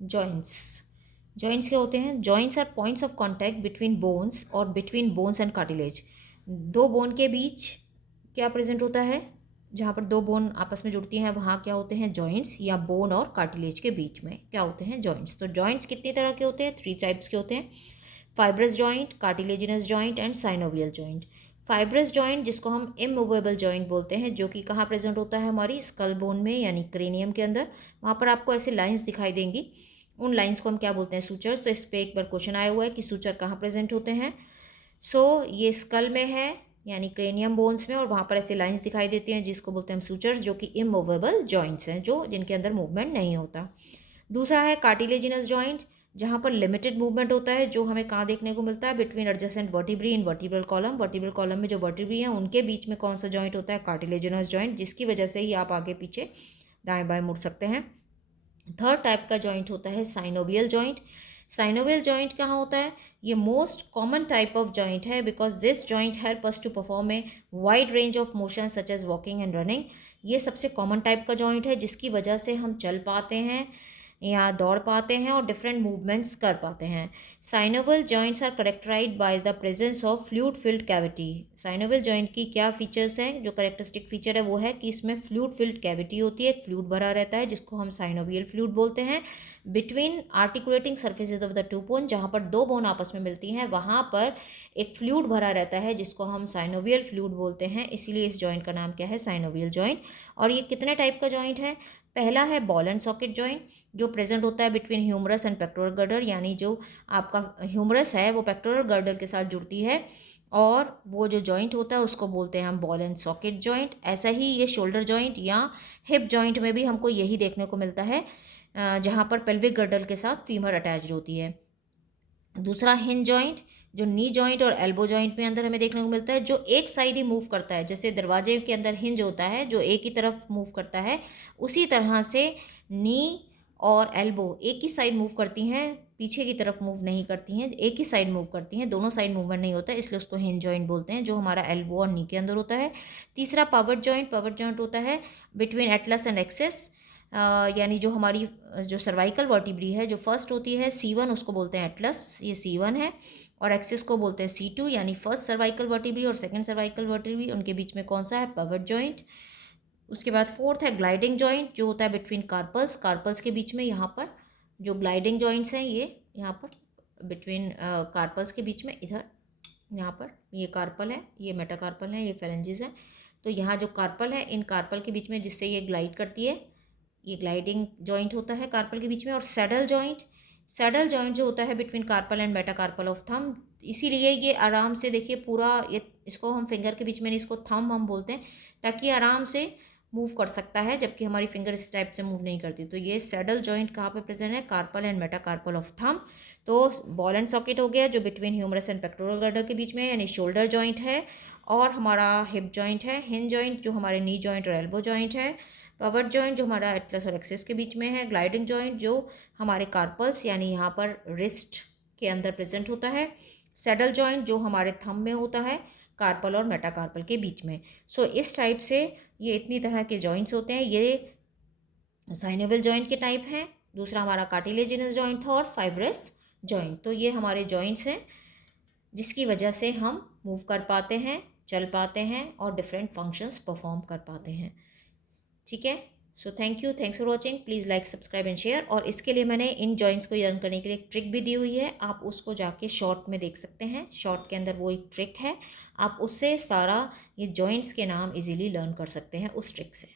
Joints. Joints क्या होते हैं? Joints are points of contact between bones और बिटवीन बोन्स एंड कार्टिलेज। दो बोन के बीच क्या प्रेजेंट होता है? जहाँ पर दो बोन आपस में जुड़ती हैं वहाँ क्या होते हैं? जॉइंट्स। या बोन और कार्टिलेज के बीच में क्या होते हैं? जॉइंट्स। तो जॉइंट्स कितनी तरह के होते हैं? 3 टाइप्स के होते हैं। Fibrous joint, cartilaginous joint and synovial joint. Fibrous joint जिसको हम इमूवेबल जॉइंट बोलते हैं, जो कि कहाँ प्रेजेंट होता है? हमारी स्कल बोन में यानी क्रेनियम के अंदर। वहाँ पर आपको ऐसे लाइंस दिखाई देंगी, उन लाइंस को हम क्या बोलते हैं? सूचर्स। तो इस पर एक बार क्वेश्चन आया हुआ है कि सूचर कहाँ प्रेजेंट होते हैं। ये स्कल में है यानी क्रेनियम बोन्स में, और वहाँ पर ऐसे लाइंस दिखाई देती हैं जिसको बोलते हैं हम सूचर्स, जो कि इमूवेबल जॉइंट्स हैं, जो जिनके अंदर मूवमेंट नहीं होता। दूसरा है कार्टिलेजिनस जॉइंट, जहाँ पर लिमिटेड मूवमेंट होता है, जो हमें कहाँ देखने को मिलता है? Between adjacent vertebrae in vertebral column. Vertebral column में जो वर्टिब्री हैं उनके बीच में कौन सा जॉइंट होता है? कार्टिलेजिनस जॉइंट, जिसकी वजह से ही आप आगे पीछे दाएं बाएं मुड़ सकते हैं। थर्ड टाइप का जॉइंट होता है साइनोवियल जॉइंट। साइनोवियल जॉइंट कहाँ होता है? ये most common type of joint है, because this joint help us to perform a wide range of motion such as walking and running. ये सबसे कॉमन टाइप का जॉइंट है, जिसकी वजह से हम चल पाते हैं या दौड़ पाते हैं और डिफरेंट मूवमेंट्स कर पाते हैं। Synovial joints are characterized by the presence of fluid filled cavity. Synovial joint की क्या फीचर्स हैं? जो करेक्टरिस्टिक फीचर है वो है कि इसमें फ्लूइड फिल्ड कैविटी होती है, एक फ्लूइड भरा रहता है जिसको हम साइनोवियल फ्लूइड बोलते हैं। Between articulating surfaces of the two bone, जहाँ पर दो बोन आपस में मिलती हैं वहाँ पर एक फ्लूइड भरा रहता है जिसको हम साइनोवियल फ्लूइड बोलते हैं, इसीलिए इस जॉइंट का नाम क्या है? Synovial joint. और ये कितने टाइप का जॉइंट है? पहला है बॉल एंड सॉकेट जॉइंट, जो प्रेजेंट होता है between humerus and pectoral girdle, यानी जो आपका ह्यूमरस है वो पेक्टोरल गर्डर के साथ जुड़ती है, और वो जो जॉइंट होता है उसको बोलते हैं हम बॉल एंड सॉकेट जॉइंट। ऐसा ही ये शोल्डर जॉइंट या हिप जॉइंट में भी हमको यही देखने को मिलता है, जहाँ पर पेल्विक गर्डर के साथ फीमर अटैच्ड होती है। दूसरा हिंज जॉइंट, जो नी जॉइंट और एल्बो जॉइंट में अंदर हमें देखने को मिलता है, जो एक साइड ही मूव करता है। जैसे दरवाजे के अंदर हिंज होता है जो एक ही तरफ मूव करता है, उसी तरह से नी और एल्बो एक ही साइड मूव करती हैं, पीछे की तरफ मूव नहीं करती हैं, एक ही साइड मूव करती हैं, दोनों साइड मूवमेंट नहीं होता है, इसलिए उसको हिंज जॉइंट बोलते हैं, जो हमारा एल्बो और नी के अंदर होता है। तीसरा पावर्ट जॉइंट। पावर्ट जॉइंट होता है बिटवीन एटलस एंड एक्सिस, यानी जो हमारी जो सर्वाइकल वर्टिब्री है, जो फर्स्ट होती है C1, उसको बोलते हैं एटलस, ये C1 है, और एक्सिस को बोलते हैं C2, यानी फर्स्ट सर्वाइकल वर्टिब्री और सेकंड सर्वाइकल वर्टिब्री, उनके बीच में कौन सा है? पावर्ट जॉइंट। उसके बाद फोर्थ है ग्लाइडिंग जॉइंट, जो होता है बिटवीन कार्पल्स। कार्पल्स के बीच में यहाँ पर जो ग्लाइडिंग जॉइंट्स हैं, ये यहाँ पर बिटवीन कार्पल्स के बीच में, इधर यहाँ पर ये कार्पल है, ये मेटाकार्पल है, ये फेरेंजिस है। तो यहाँ जो कार्पल है, इन कार्पल के बीच में जिससे ये ग्लाइड करती है, ये ग्लाइडिंग जॉइंट होता है कार्पल के बीच में। और सैडल जॉइंट। सैडल जॉइंट जो होता है between carpal and metacarpal of thumb, इसीलिए ये आराम से देखिए पूरा ये, इसको हम फिंगर के बीच में नहीं, इसको थंब हम बोलते हैं, ताकि आराम से मूव कर सकता है, जबकि हमारी फिंगर इस टाइप से मूव नहीं करती। तो ये सैडल जॉइंट कहाँ पे प्रेजेंट है? Carpal and metacarpal of thumb. तो बॉल एंड सॉकेट हो गया, जो between humerus and pectoral girdle के बीच में है, यानी शोल्डर जॉइंट है। और हमारा हिप जॉइंट है। हिंज जॉइंट जो हमारे नी जॉइंट और एल्बो जॉइंट है। पावर्ट जॉइंट जो हमारा एटलस और एक्सिस के बीच में है। ग्लाइडिंग जॉइंट जो हमारे कार्पल्स यानी यहाँ पर रिस्ट के अंदर प्रेजेंट होता है। सैडल जॉइंट जो हमारे थंब में होता है, कार्पल और मेटाकार्पल के बीच में। इस टाइप से ये इतनी तरह के जॉइंट्स होते हैं। ये साइनोवियल जॉइंट के टाइप हैं। दूसरा हमारा कार्टिलेजिनस जॉइंट था, और फाइब्रस जॉइंट। तो ये हमारे जॉइंट्स हैं जिसकी वजह से हम मूव कर पाते हैं, चल पाते हैं और डिफरेंट फंक्शंस परफॉर्म कर पाते हैं। ठीक है, thank you, thanks for watching. Please like, subscribe and share. और इसके लिए मैंने इन जॉइंट्स को लर्न करने के लिए एक ट्रिक भी दी हुई है, आप उसको जाके शॉर्ट में देख सकते हैं। शॉर्ट के अंदर वो एक ट्रिक है, आप उससे सारा ये जॉइंट्स के नाम इजीली लर्न कर सकते हैं उस ट्रिक से।